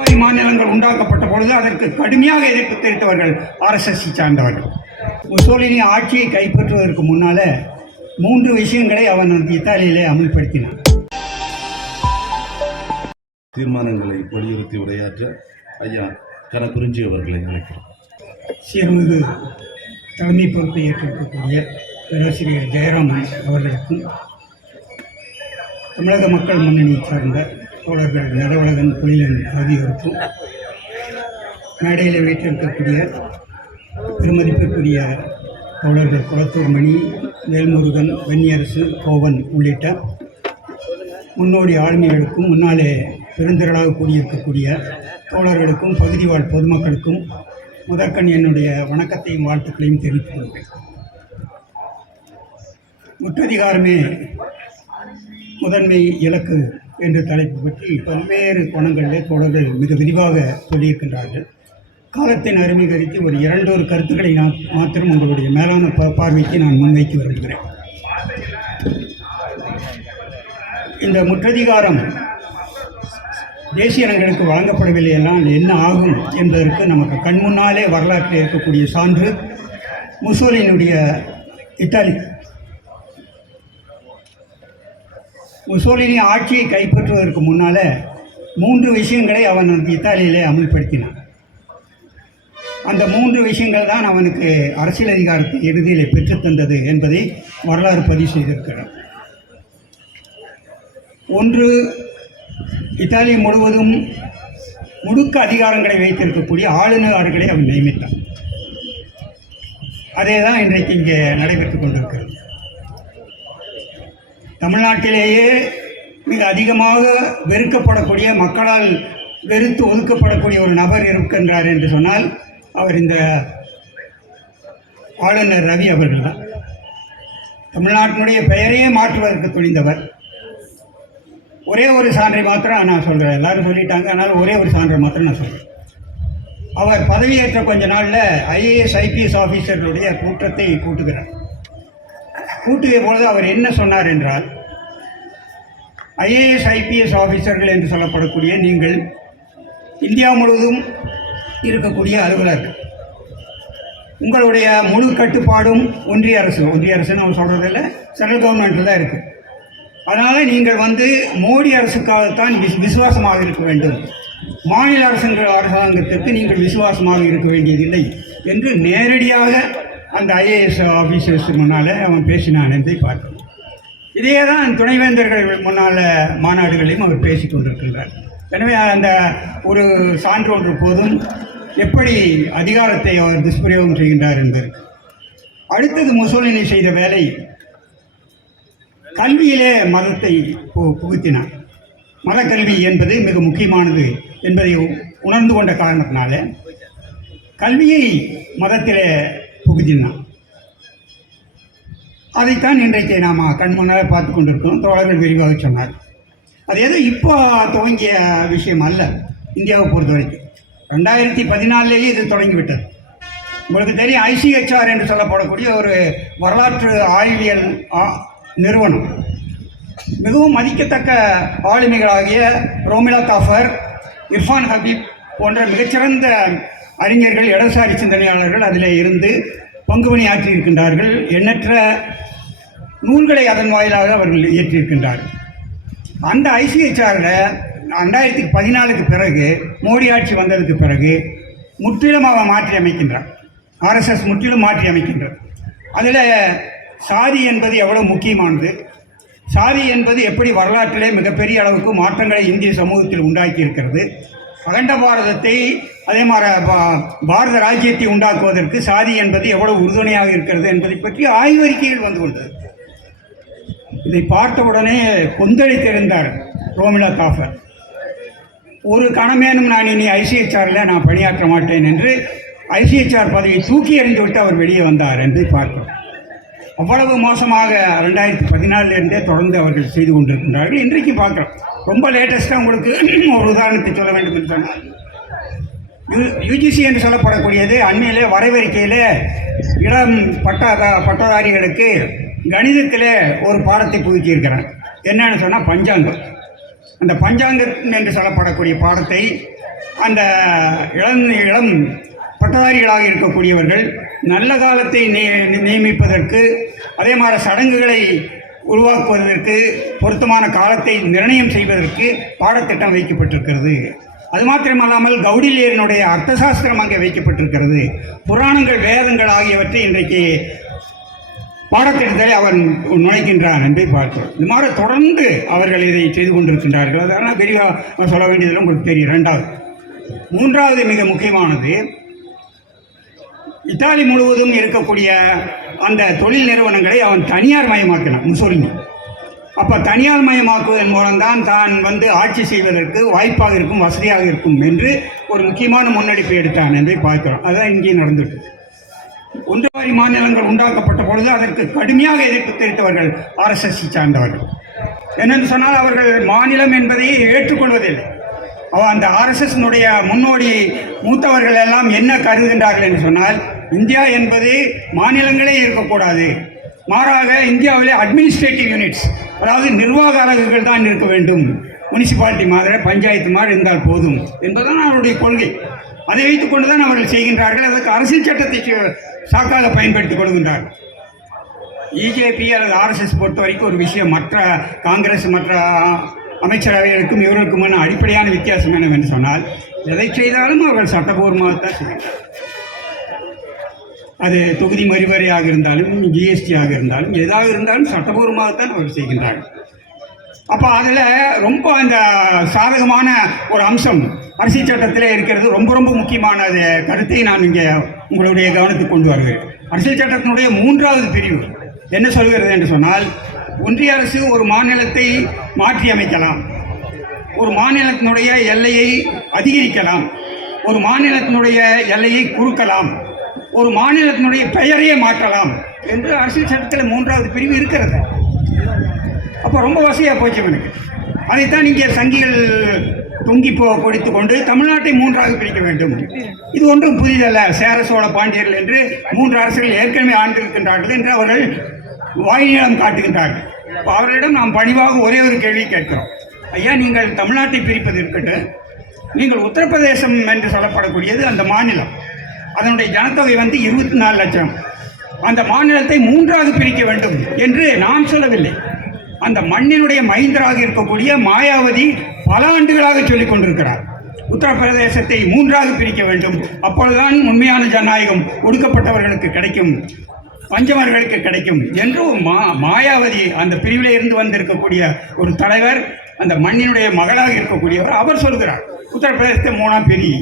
மாநிலங்கள் உண்டாக்கப்பட்ட பொழுது அதற்கு கடுமையாக எதிர்ப்பு தெரிவித்தவர்கள் RSS சார்ந்தவர்கள். முசோலினி ஆட்சியை கைப்பற்றுவதற்கு முன்னால 3 விஷயங்களை அவன் இத்தாலியிலே அமல்படுத்தினான். தீர்மானங்களை வலியுறுத்தி உரையாற்ற ஐயா கனகுறிஞ்சி அவர்களை அழைக்கிறோம். சீர்மிகு தலைமை பொறுப்பை ஏற்றிருக்கக்கூடிய பேராசிரியர் ஜெயராமன் அவர்களுக்கும், தமிழக மக்கள் முன்னணியை சார்ந்த தோழர்கள் நரவழகன், புலிலன் ஆகியோருக்கும், மேடையில் வைத்திருக்கக்கூடிய பெருமதிப்பிற்குரிய தோழர்கள் குளத்தூர் மணி, வேல்முருகன், வெண்ணியரசு, கோவன் உள்ளிட்ட முன்னோடி ஆளுமைகளுக்கும், முன்னாலே பெருந்திரளாக கூடியிருக்கக்கூடிய தோழர்களுக்கும், பகுதி வாழ் பொதுமக்களுக்கும் முதற்கண் என்னுடைய வணக்கத்தையும் வாழ்த்துக்களையும் தெரிவித்துக் கொள்கிறேன். முற்றதிகாரமே முதன்மை இலக்கு என்ற தலைப்பு பற்றி பல்வேறு கோணங்களிலே தோழர்கள் மிக விரிவாக சொல்லியிருக்கின்றார்கள். காலத்தின் அருமை கருத்தி ஒரு 2 கருத்துக்களை நான் மாத்திரம் உங்களுடைய மேலான பார்வைக்கு நான் முன்வைக்க விரும்புகிறேன். இந்த முற்றதிகாரம் தேசிய இனங்களுக்கு வழங்கப்படவில்லை என்றால் என்ன ஆகும் என்பதற்கு நமக்கு கண்முன்னாலே வரலாற்றில் இருக்கக்கூடிய சான்று முசோலினுடைய இத்தாலி. முசோலினி ஆட்சியை கைப்பற்றுவதற்கு முன்னால 3 விஷயங்களை அவன் இத்தாலியிலே அமல்படுத்தினான். அந்த 3 விஷயங்கள் தான் அவனுக்கு அரசியல் அதிகாரத்தை இறுதியில் பெற்றுத்தந்தது என்பதை வரலாறு பதிவு செய்திருக்கிறார். ஒன்று, இத்தாலி முழுவதும் முழுக்க அதிகாரங்களை வைத்திருக்கக்கூடிய ஆளுநர்களை அவன் நியமித்தான். அதே தான் இன்றைக்கு இங்கே நடைபெற்றுக் கொண்டிருக்கிறது. தமிழ்நாட்டிலேயே மிக அதிகமாக வெறுக்கப்படக்கூடிய, மக்களால் வெறுத்து ஒதுக்கப்படக்கூடிய ஒரு நபர் இருக்கின்றார் என்று சொன்னால் அவர் இந்த ஆளுநர் ரவி அவர்கள் தான். தமிழ்நாட்டினுடைய பெயரையே மாற்றுவதற்கு துணிந்தவர். ஒரே ஒரு சான்றை மாத்திரம் நான் சொல்கிறேன், எல்லாரும் சொல்லிட்டாங்க, அதனால் ஒரே ஒரு சான்றை மாத்திரம் நான் சொல்கிறேன். அவர் பதவியேற்ற கொஞ்ச நாளில் IAS IPS ஆஃபீஸர்களுடைய கூட்டத்தை கூட்டுகிறார். கூட்டுகிற பொழுது அவர் என்ன சொன்னார் என்றால், IAS IPS ஆஃபீஸர்கள் என்று சொல்லப்படக்கூடிய நீங்கள் இந்தியா முழுவதும் இருக்கக்கூடிய அலுவலர்கள், உங்களுடைய முழு கட்டுப்பாடும் ஒன்றிய அரசுன்னு நம்ம சொல்கிறதில்ல, சென்ட்ரல் கவர்மெண்ட்டில் தான் இருக்குது. அதனால் நீங்கள் மோடி அரசுக்காகத்தான் விசுவாசமாக இருக்க வேண்டும், மாநில அரசாங்கத்திற்கு நீங்கள் விசுவாசமாக இருக்க வேண்டியதில்லை என்று நேரடியாக அந்த IAS ஆஃபீஸர்ஸ் முன்னால் அவன் பேசினான் என்பதை பார்த்தோம். இதே தான் துணைவேந்தர்கள் முன்னால் மாநாடுகளையும் அவர் பேசி கொண்டிருக்கின்றார். எனவே அந்த ஒரு சான்று ஒன்று போதும் எப்படி அதிகாரத்தை அவர் துஷ்பிரயோகம் செய்கின்றார் என்பதற்கு. அடுத்தது முசோலினி செய்த வேலை, கல்வியிலே மதத்தை புகுத்தினார். மதக்கல்வி என்பது மிக முக்கியமானது என்பதை உணர்ந்து கொண்ட காரணத்தினால கல்வியை மதத்திலே புகுத்தினான். அதைத்தான் இன்றைக்கு நாம் கண்முன்னாக பார்த்து கொண்டிருக்கிறோம். தோழர்கள் விரிவாக சொன்னார். அது ஏதோ இப்போ துவங்கிய விஷயம் அல்ல. இந்தியாவை பொறுத்த வரைக்கும் 2014 இது தொடங்கிவிட்டது. உங்களுக்கு தெரியும், ICHR என்று சொல்லப்படக்கூடிய ஒரு வரலாற்று ஆய்வியல் நிறுவனம், மிகவும் மதிக்கத்தக்க ஆளுமைகளாகிய ரோமிலா தாஃபர், இர்ஃபான் ஹபீப் போன்ற மிகச்சிறந்த அறிஞர்கள், இடதுசாரி சிந்தனையாளர்கள் அதில் இருந்து பங்குபணி ஆற்றியிருக்கின்றார்கள். எண்ணற்ற நூல்களை அதன் வாயிலாக அவர்கள் இயற்றியிருக்கின்றார்கள். அந்த ICHRல 2014 பிறகு, மோடி ஆட்சி வந்ததுக்கு பிறகு முற்றிலும் அவன் மாற்றி அமைக்கின்றான். RSS முற்றிலும் மாற்றி அமைக்கின்றது. அதில் சாதி என்பது எவ்வளவு முக்கியமானது, சாதி என்பது எப்படி வரலாற்றிலே மிகப்பெரிய அளவுக்கு மாற்றங்களை இந்திய சமூகத்தில் உண்டாக்கி இருக்கிறது, அகண்ட பாரதத்தை அதே மாதிரி பாரத ராஜ்யத்தை உண்டாக்குவதற்கு சாதி என்பது எவ்வளவு உறுதுணையாக இருக்கிறது என்பதை பற்றி ஆய்வறிக்கைகள் வந்து கொண்டது. இதை பார்த்தவுடனே கொந்தளித்திருந்தார் ரோமிலா தாஃபர். ஒரு கணமேனும் நான் இனி ICHRல நான் பணியாற்ற மாட்டேன் என்று ICHR பதவியை தூக்கி எறிந்துவிட்டு அவர் வெளியே வந்தார் என்று பார்க்கிறோம். அவ்வளவு மோசமாக 2014 தொடர்ந்து அவர்கள் செய்து கொண்டிருக்கின்றார்கள். இன்றைக்கு பார்க்குறோம். ரொம்ப லேட்டஸ்ட்டாக உங்களுக்கு ஒரு உதாரணத்தை சொல்ல வேண்டும் என்று சொன்னால், UGC என்று சொல்லப்படக்கூடியது அண்மையிலே வரைவறிக்கையில் இளம் பட்டதாரிகளுக்கு கணிதத்தில் ஒரு பாடத்தை புகுத்தியிருக்கிறார். என்னன்னு சொன்னால் பஞ்சாங்கம். அந்த பஞ்சாங்கம் என்று சொல்லப்படக்கூடிய பாடத்தை அந்த இளம் பட்டதாரிகளாக இருக்கக்கூடியவர்கள் நல்ல காலத்தை நியமிப்பதற்கு, அதே மாதிரி சடங்குகளை உருவாக்குவதற்கு, பொருத்தமான காலத்தை நிர்ணயம் செய்வதற்கு பாடத்திட்டம் வைக்கப்பட்டிருக்கிறது. அது மாத்திரமல்லாமல் கௌடில்யனுடைய அர்த்தசாஸ்திரம் அங்கே வைக்கப்பட்டிருக்கிறது. புராணங்கள், வேதங்கள் ஆகியவற்றை இன்றைக்கு பாடத்திட்டத்தில் அவன் நுழைக்கின்றான் என்பதை பார்க்கிறோம். இது மாதிரி தொடர்ந்து அவர்கள் இதை செய்து கொண்டிருக்கின்றார்கள். அதனால் விரிவாக சொல்ல வேண்டியதெல்லாம் உங்களுக்கு தெரியும். மூன்றாவது மிக முக்கியமானது, இத்தாலி முழுவதும் இருக்கக்கூடிய அந்த தொழில் நிறுவனங்களை அவன் தனியார் மயமாக்கினான் முசோலினி. அப்போ தனியார் மயமாக்குவதன் மூலம்தான் தான் ஆட்சி செய்வதற்கு வாய்ப்பாக இருக்கும், வசதியாக இருக்கும் என்று ஒரு முக்கியமான முன்னெடுப்பை எடுத்தான் என்பதை பார்க்கிறோம். அதுதான் இங்கே நடந்துட்டு. ஒன்றுவாரி மாநிலங்கள் உண்டாக்கப்பட்ட பொழுது அதற்கு கடுமையாக எதிர்ப்பு தெரிவித்தவர்கள் RSS சார்ந்தவர்கள். என்னென்று சொன்னால் அவர்கள் மாநிலம் என்பதை ஏற்றுக்கொள்வதில்லை. அந்த RSSனுடைய முன்னோடி மூத்தவர்கள் எல்லாம் என்ன கருதுகின்றார்கள் என்று சொன்னால், இந்தியா என்பது மாநிலங்களே இருக்கக்கூடாது, மாறாக இந்தியாவிலே அட்மினிஸ்ட்ரேட்டிவ் யூனிட்ஸ், அதாவது நிர்வாக அலகுகள் தான் இருக்க வேண்டும், முனிசிபாலிட்டி மாதிரி பஞ்சாயத்து மாதிரி இருந்தால் போதும் என்பதுதான் அவருடைய கொள்கை. அதை வைத்துக் கொண்டு தான் அவர்கள் செய்கின்றார்கள். அதற்கு அரசியல் சட்டத்தை சாக்காக பயன்படுத்திக் கொள்கின்றார்கள். பிஜேபி அல்லது RSS பொறுத்த வரைக்கும் ஒரு விஷயம், மற்ற காங்கிரஸ் மற்ற அமைச்சரவைகளுக்கும் இவர்களுக்குமான அடிப்படையான வித்தியாசம் என்னவென்று சொன்னால், எதை செய்தாலும் அவர்கள் சட்டபூர்வமாக தான் செய்கிறார்கள். அது தொகுதி மறுவரையாக இருந்தாலும், GST ஆக இருந்தாலும், எதாக இருந்தாலும் சட்டபூர்வமாகத்தான் அவர்கள் செய்கின்றார்கள். அப்போ அதில் ரொம்ப அந்த சாதகமான ஒரு அம்சம் அரசியல் சட்டத்தில் இருக்கிறது. ரொம்ப ரொம்ப முக்கியமான கருத்தை நான் இங்கே உங்களுடைய கவனத்துக்கு கொண்டு வருகிறேன். அரசியல் சட்டத்தினுடைய 3வது பிரிவு என்ன சொல்கிறது என்று சொன்னால், ஒன்றிய அரசு ஒரு மாநிலத்தை மாற்றி அமைக்கலாம், ஒரு மாநிலத்தினுடைய எல்லையை அதிகரிக்கலாம், ஒரு மாநிலத்தினுடைய எல்லையை குறுக்கலாம், ஒரு மாநிலத்தினுடைய பெயரையே மாற்றலாம் என்று அரசியல் சட்டத்தில் 3வது பிரிவு இருக்கிறது. அப்போ ரொம்ப வசதியாக போச்சு எனக்கு. அதைத்தான் இங்கே சங்கிகள் தொங்கி பொடித்து கொண்டு தமிழ்நாட்டை 3ஆக பிரிக்க வேண்டும். இது ஒன்றும் புதிதல்ல. சேர, சோழ, பாண்டியர்கள் என்று 3 அரசுகள் ஏற்கனவே ஆண்டிருக்கின்றார்கள் என்று அவர்கள் வாயிலம் காட்டுகின்றார்கள். அவர்களிடம் நாம் பணிவாக ஒரே ஒரு கேள்வி கேட்கிறோம். ஐயா, நீங்கள் தமிழ்நாட்டை பிரிப்பது இருக்கட்டும், நீங்கள் உத்தரப்பிரதேசம் என்று சொல்லப்படக்கூடியது அந்த மாநிலம், அதனுடைய ஜனத்தொகை 24 லட்சம். அந்த மாநிலத்தை 3ஆக பிரிக்க வேண்டும் என்று நான் சொல்லவில்லை. அந்த மண்ணினுடைய மைந்தராக இருக்கக்கூடிய மாயாவதி பல ஆண்டுகளாக சொல்லிக் கொண்டிருக்கிறார். உத்தரப்பிரதேசத்தை 3ஆக பிரிக்க வேண்டும், அப்பொழுதுதான் உண்மையான ஜனநாயகம் ஒடுக்கப்பட்டவர்களுக்கு கிடைக்கும், பஞ்சமர்களுக்கு கிடைக்கும் என்று மாயாவதி அந்த பிரிவிலே இருந்து வந்திருக்கக்கூடிய ஒரு தலைவர், அந்த மண்ணினுடைய மகளாக இருக்கக்கூடியவர், அவர் சொல்கிறார் உத்தரப்பிரதேசத்தை 3ஆம் பிரி.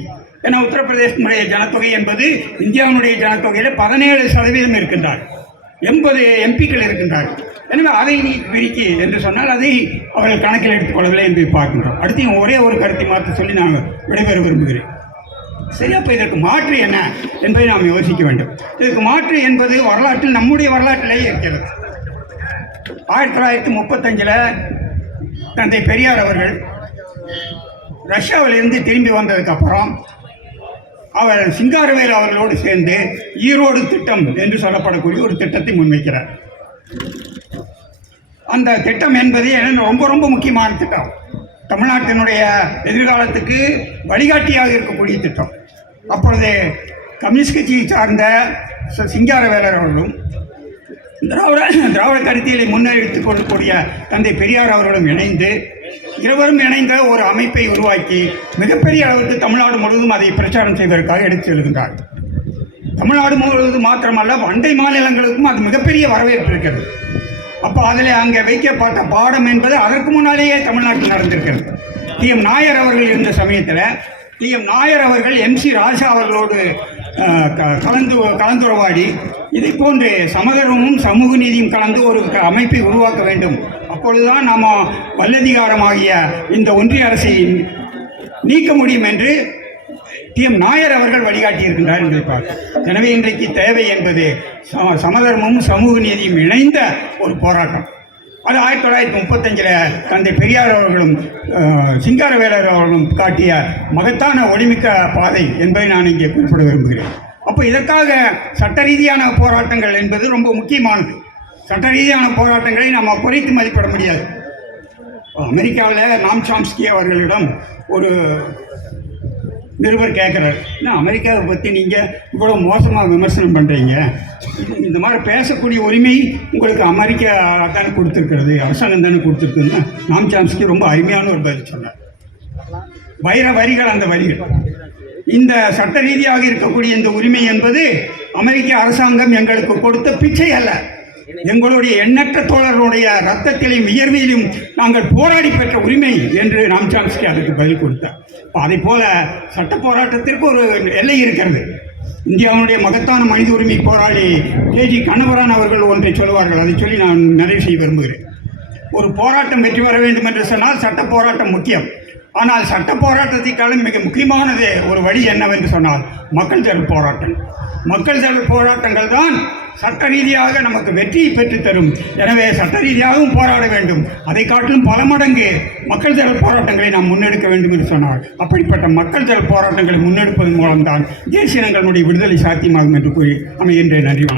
ஏன்னா உத்தரப்பிரதேசத்தினுடைய ஜனத்தொகை என்பது இந்தியாவினுடைய ஜனத்தொகையில் 17% இருக்கின்றார், 80 MPக்கள் இருக்கின்றார்கள். எனவே அதை நீ பிரிக்கி என்று சொன்னால் அதை அவர்கள் கணக்கில் எடுத்துக்கொள்ளவில்லை என்று பார்க்கின்றோம். அடுத்து ஒரே ஒரு கருத்தை மாற்ற சொல்லி நான் விடைபெற விரும்புகிறேன். சரி, அப்போ இதற்கு மாற்று என்ன என்பதை நாம் யோசிக்க வேண்டும். இதற்கு மாற்று என்பது வரலாற்றில், நம்முடைய வரலாற்றிலேயே இருக்கிறது. 1935 தந்தை பெரியார் அவர்கள் ரஷ்யாவிலிருந்து திரும்பி வந்ததுக்கப்புறம் அவர் சிங்காரவேலு அவர்களோடு சேர்ந்து ஈரோடு திட்டம் என்று சொல்லப்படக்கூடிய ஒரு திட்டத்தை முன்வைக்கிறார். அந்த திட்டம் என்பது ரொம்ப ரொம்ப முக்கியமான திட்டம், தமிழ்நாட்டினுடைய எதிர்காலத்துக்கு வழிகாட்டியாக இருக்கக்கூடிய திட்டம். அப்பொழுது கம்யூனிஸ்ட் கட்சியை சார்ந்த சிங்காரவேலர் அவர்களும் திராவிட கருத்தியலை முன்னெடுத்துக் கொள்ளக்கூடிய தந்தை பெரியார் அவர்களும் இணைந்து, இருவரும் இணைந்த ஒரு அமைப்பை உருவாக்கி மிகப்பெரிய அளவுக்கு தமிழ்நாடு முழுவதும் அதை பிரச்சாரம் செய்வதற்காக எடுத்து செல்கின்றார். தமிழ்நாடு முழுவதும் மாத்திரமல்ல, அண்டை மாநிலங்களுக்கும் அது மிகப்பெரிய வரவேற்பு இருக்கிறது. அப்போ அதில் அங்கே வைக்கப்பட்ட பாடம் என்பது அதற்கு முன்னாலேயே தமிழ்நாட்டில் நடந்திருக்கிறது. TM நாயர் அவர்கள் இருந்த சமயத்தில் TM நாயர் அவர்கள் MC ராஜா அவர்களோடு கலந்துரையாடி இதை போன்று சமதர்மமும் சமூக நீதியும் கலந்து ஒரு அமைப்பை உருவாக்க வேண்டும், அப்பொழுதுதான் நாம் வல்லதிகாரமாகிய இந்த ஒன்றிய அரசை நீக்க முடியும் என்று TM நாயர் அவர்கள் வழிகாட்டியிருக்கின்றார் என்று பார்க்கிறோம். எனவே இன்றைக்கு தேவை என்பது சமதர்மமும் சமூக நீதியும் இணைந்த ஒரு போராட்டம். அது 1935 தந்தை பெரியார் அவர்களும் சிங்காரவேலர் அவர்களும் காட்டிய மகத்தான ஒளிமிக்க பாதை என்பதை நான் இங்கே குறிப்பிட விரும்புகிறேன். அப்போ இதற்காக சட்ட ரீதியான போராட்டங்கள் என்பது ரொம்ப முக்கியமானது. சட்ட ரீதியான போராட்டங்களை நாம் குறைத்து மதிப்பிட முடியாது. அமெரிக்காவில் நாம் சாம்ஸ்கி அவர்களிடம் ஒரு நிருபர் கேட்குறாரு, என்ன அமெரிக்காவை பற்றி நீங்கள் இவ்வளோ மோசமாக விமர்சனம் பண்ணுறீங்க, இந்த மாதிரி பேசக்கூடிய உரிமை உங்களுக்கு அமெரிக்கா தானே கொடுத்துருக்கிறது, அரசாங்கம் தானே கொடுத்துருக்குன்னு நாம் சாம்ஸ்கி ரொம்ப அருமையான ஒரு பதில் சொன்னார். வைர வரிகள் அந்த வரிகள். இந்த சட்ட ரீதியாக இருக்கக்கூடிய இந்த உரிமை என்பது அமெரிக்க அரசாங்கம் எங்களுக்கு கொடுத்த பிச்சை அல்ல, எங்களுடைய எண்ணற்ற தோழர்களுடைய ரத்தத்திலும் வியர்வையிலும் நாங்கள் போராடி பெற்ற உரிமை என்று நாம் சாம்ஸ்கி அதுக்கு பதில் கொடுத்தார். அதை போல சட்ட போராட்டத்திற்கு ஒரு எல்லை இருக்கிறது. இந்தியாவுடைய மகத்தான மனித உரிமை போராளி KG கண்ணபுரான் அவர்கள் ஒன்றை சொல்வார்கள், அதை சொல்லி நான் நிறைவு செய்ய விரும்புகிறேன். ஒரு போராட்டம் வெற்றி பெற வேண்டும் என்று சொன்னால் சட்ட போராட்டம் முக்கியம். ஆனால் சட்ட போராட்டத்திற்காலும் மிக முக்கியமானது ஒரு வழி என்னவென்று சொன்னால் மக்கள் தரப்பு போராட்டம். மக்கள் தரப்பு போராட்டங்கள் தான் சட்ட ரீதியாக நமக்கு வெற்றியை பெற்றுத்தரும். எனவே சட்ட ரீதியாகவும் போராட வேண்டும். அதை காட்டிலும் பல மடங்கு மக்கள் தரப்பு போராட்டங்களை நாம் முன்னெடுக்க வேண்டும் என்று சொன்னார். அப்படிப்பட்ட மக்கள் தரப்பு போராட்டங்களை முன்னெடுப்பதன் மூலம்தான் தேசிய இனங்களுடைய விடுதலை சாத்தியமாகும் என்று கூறி அமைகின்றேன். நன்றி.